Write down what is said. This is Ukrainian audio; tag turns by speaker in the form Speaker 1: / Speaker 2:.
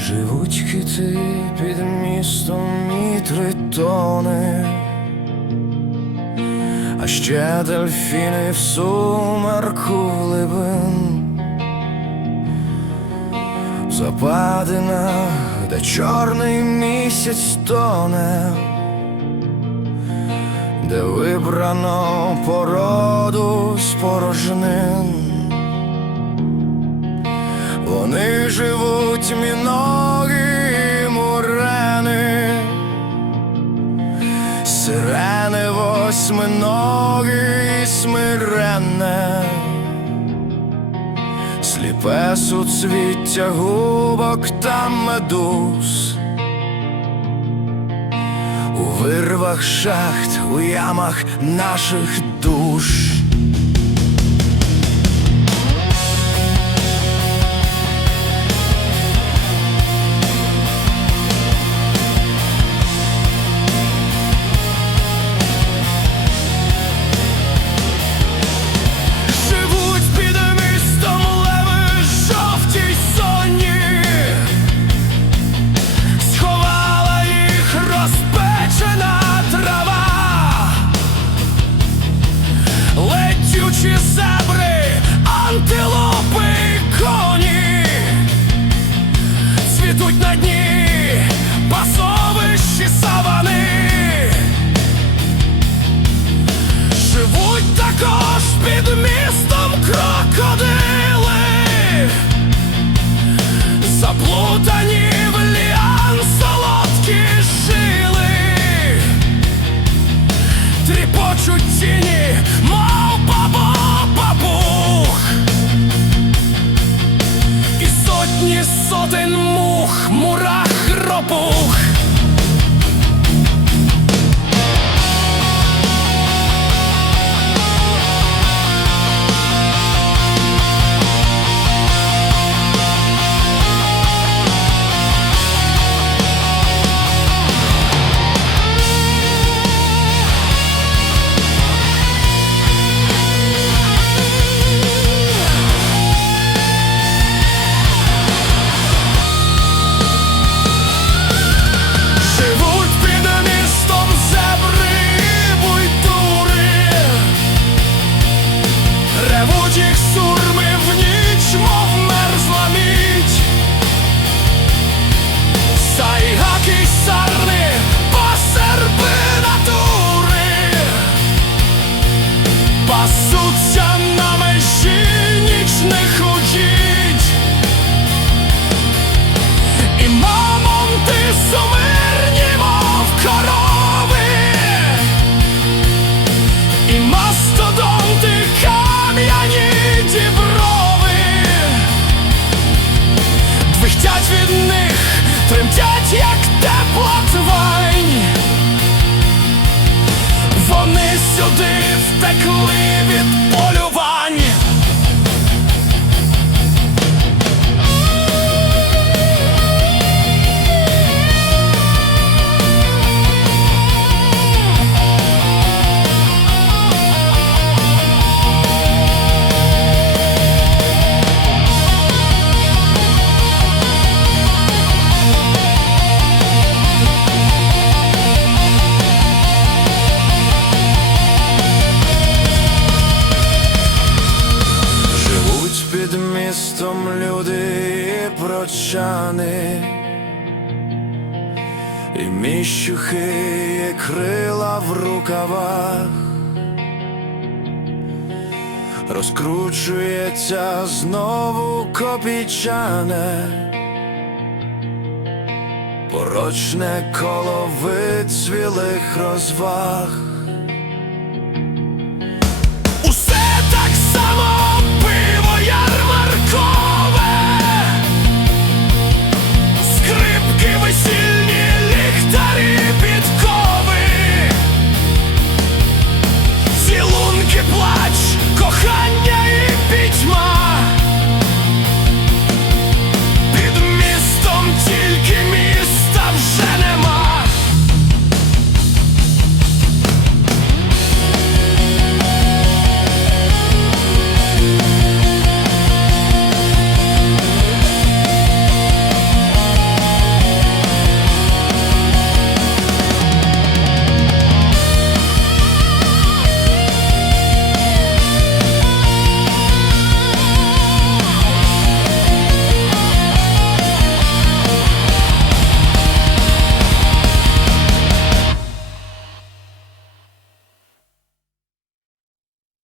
Speaker 1: Живуть кити під містом і тритони, а ще дельфіни в сумерку глибин, в западинах, де чорний місяць тоне, де вибрано породу з порожнин. Вони живуть міноги сирени восьминоги і смиренне, сліпе суцвіття губок та медуз. У вирвах шахт, у ямах наших душ. Мурах, ропух. There's so many і прочани, і міщухи і крила в рукавах, розкручується знову копійчане, порочне коло вицвілих розваг.